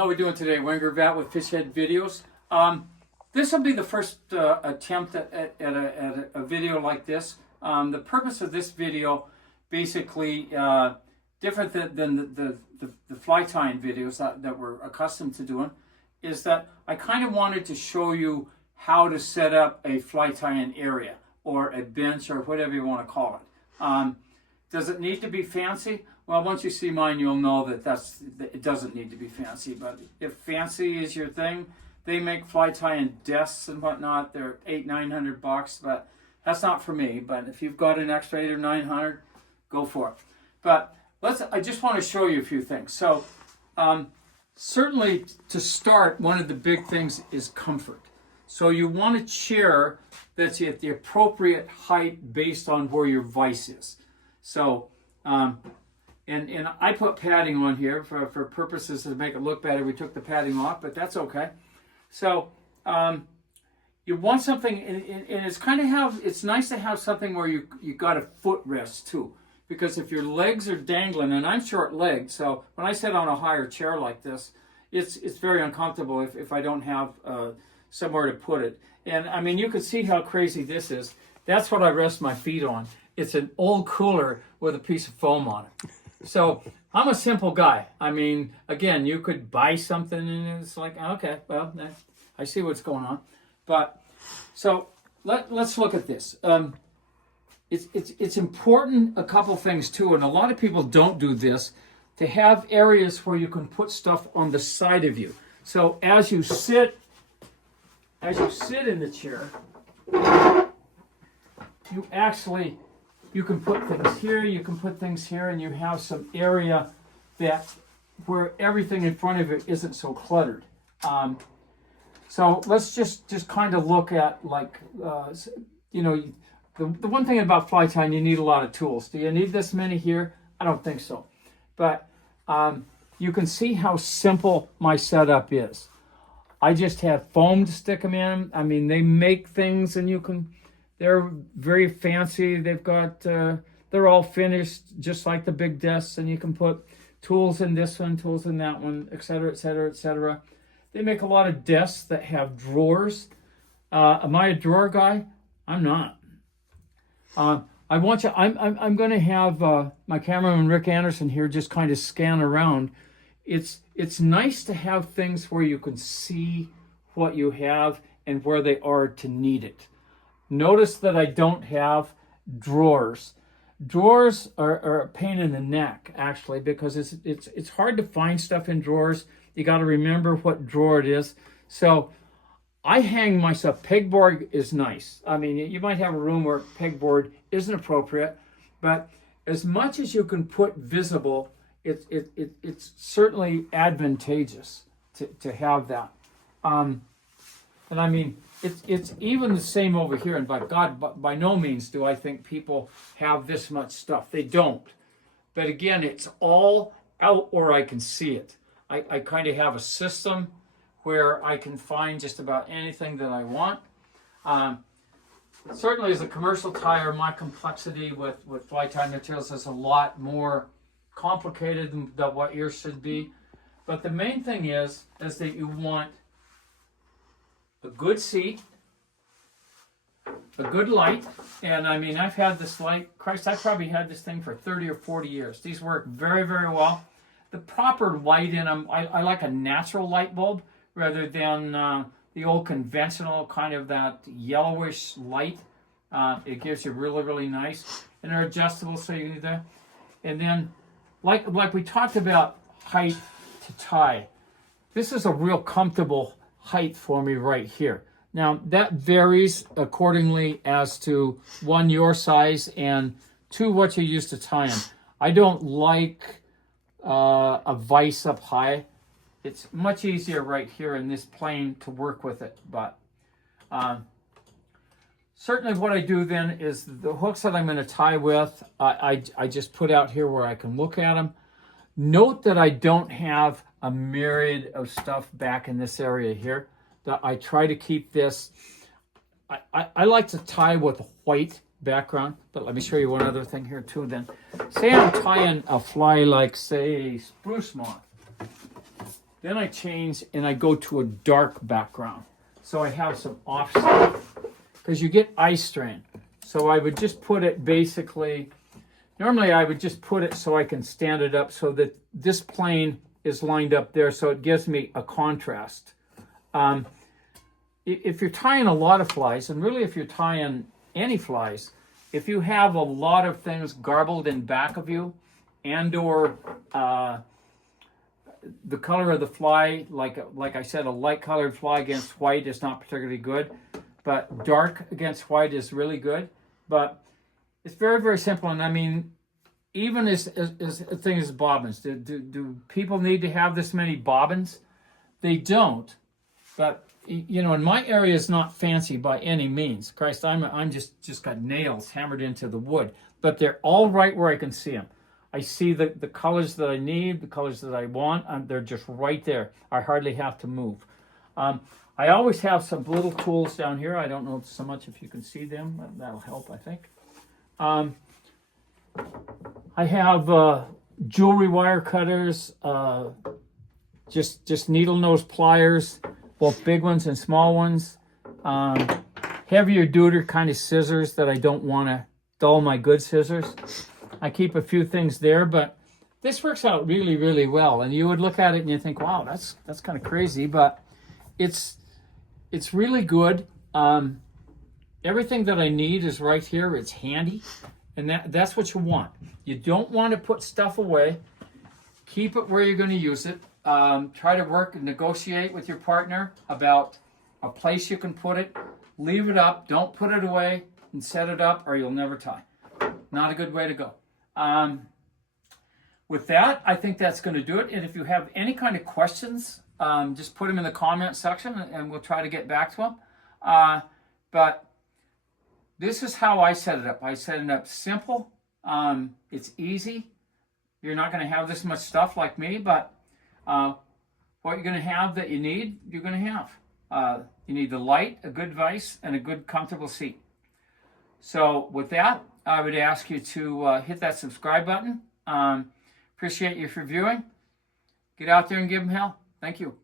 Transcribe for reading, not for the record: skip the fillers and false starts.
how are we doing today? Wenger Vat with Fishhead Videos. This will be the first attempt at a video like this. The purpose of this video, basically, different than the fly tying videos that we're accustomed to doing, is that I kind of wanted to show you how to set up a fly tying area or a bench or whatever you want to call it. Does it need to be fancy? Well, once you see mine, you'll know that it doesn't need to be fancy. But if fancy is your thing, they make fly tying desks and whatnot. They're $800-900, but that's not for me. But if you've got an extra $800 or $900, go for it. But I just want to show you a few things. So certainly to start, one of the big things is comfort. So you want a chair that's at the appropriate height based on where your vise is. So, and I put padding on here for purposes to make it look better. We took the padding off, but that's okay. So, you want something, and it's nice to have something where you got a footrest too. Because if your legs are dangling, and I'm short-legged, so when I sit on a higher chair like this, it's very uncomfortable if I don't have somewhere to put it. And I mean, you can see how crazy this is. That's what I rest my feet on. It's an old cooler with a piece of foam on it. So I'm a simple guy. I mean, again, you could buy something and it's like, okay, well, I see what's going on. But so let's look at this. It's important, a couple things too, and a lot of people don't do this, to have areas where you can put stuff on the side of you. So as you sit in the chair, you can put things here, you can put things here, and you have some area where everything in front of it isn't so cluttered. So let's just kind of look at, like, the one thing about fly tying, you need a lot of tools. Do you need this many here? I don't think so. But you can see how simple my setup is. I just have foam to stick them in. I mean, they make things and they're very fancy. They've got, they're all finished just like the big desks, and you can put tools in this one, tools in that one, et cetera, et cetera, et cetera. They make a lot of desks that have drawers. Am I a drawer guy? I'm not. I'm going to have my cameraman Rick Anderson here just kind of scan around. It's nice to have things where you can see what you have and where they are to need it. Notice that I don't have drawers. Drawers are a pain in the neck, actually, because it's hard to find stuff in drawers. You got to remember what drawer it is. So I hang myself. Pegboard is nice. I mean, you might have a room where pegboard isn't appropriate, but as much as you can put visible, it's certainly advantageous to have that. And I mean, it's even the same over here. And by no means do I think people have this much stuff. They don't. But again, it's all out where I can see it. I kind of have a system where I can find just about anything that I want. Certainly as a commercial tyer, my complexity with fly tying materials is a lot more complicated than what yours should be. But the main thing is that you want a good seat, a good light, and I mean, I've had this light, Christ, I probably had this thing for 30 or 40 years. These work very, very well. The proper light in them, I like a natural light bulb rather than the old conventional kind of that yellowish light. It gives you really, really nice. And they're adjustable, so you can do that. And then, like we talked about height to tie, this is a real comfortable height for me right here. Now, that varies accordingly as to, one, your size, and two, what you're used to tying. I don't like a vise up high. It's much easier right here in this plane to work with it. But certainly what I do then is the hooks that I'm going to tie with, I just put out here where I can look at them. Note that I don't have a myriad of stuff back in this area here. That I try to keep this. I like to tie with a white background, but let me show you one other thing here too then. Say I'm tying a fly like, say, spruce moth. Then I change and I go to a dark background. So I have some offset because you get eye strain. So I would just put it basically, normally I would just put it so I can stand it up so that this plane is lined up there, so it gives me a contrast. If you're tying a lot of flies, and really if you're tying any flies, if you have a lot of things garbled in back of you, and or the color of the fly, like I said, a light colored fly against white is not particularly good, but dark against white is really good. But it's very, very simple. And I mean, even as a thing as bobbins, do people need to have this many bobbins? They don't. But you know, in my area is not fancy by any means. Christ, I'm just got nails hammered into the wood, but they're all right where I can see them. I see the colors that I need, the colors that I want, and they're just right there. I hardly have to move. I always have some little tools down here. I don't know so much if you can see them, but that'll help, I think. I have jewelry wire cutters, just needle nose pliers, both big ones and small ones. Heavier duty kind of scissors that I don't want to dull my good scissors. I keep a few things there, but this works out really, really well. And you would look at it and you think, wow, that's kind of crazy, but it's really good. Everything that I need is right here. It's handy, and that's what you want. You don't want to put stuff away. Keep it where you're going to use it. Try to work and negotiate with your partner about a place you can put it. Leave it up. Don't put it away and set it up, or you'll never tie. Not a good way to go. With that, I think that's going to do it. And if you have any kind of questions, just put them in the comment section and we'll try to get back to them. But this is how I set it up. I set it up simple. It's easy. You're not going to have this much stuff like me, but what you're going to have that you need, you're going to have. You need the light, a good vise, and a good comfortable seat. So with that, I would ask you to hit that subscribe button. Appreciate you for viewing. Get out there and give them hell. Thank you.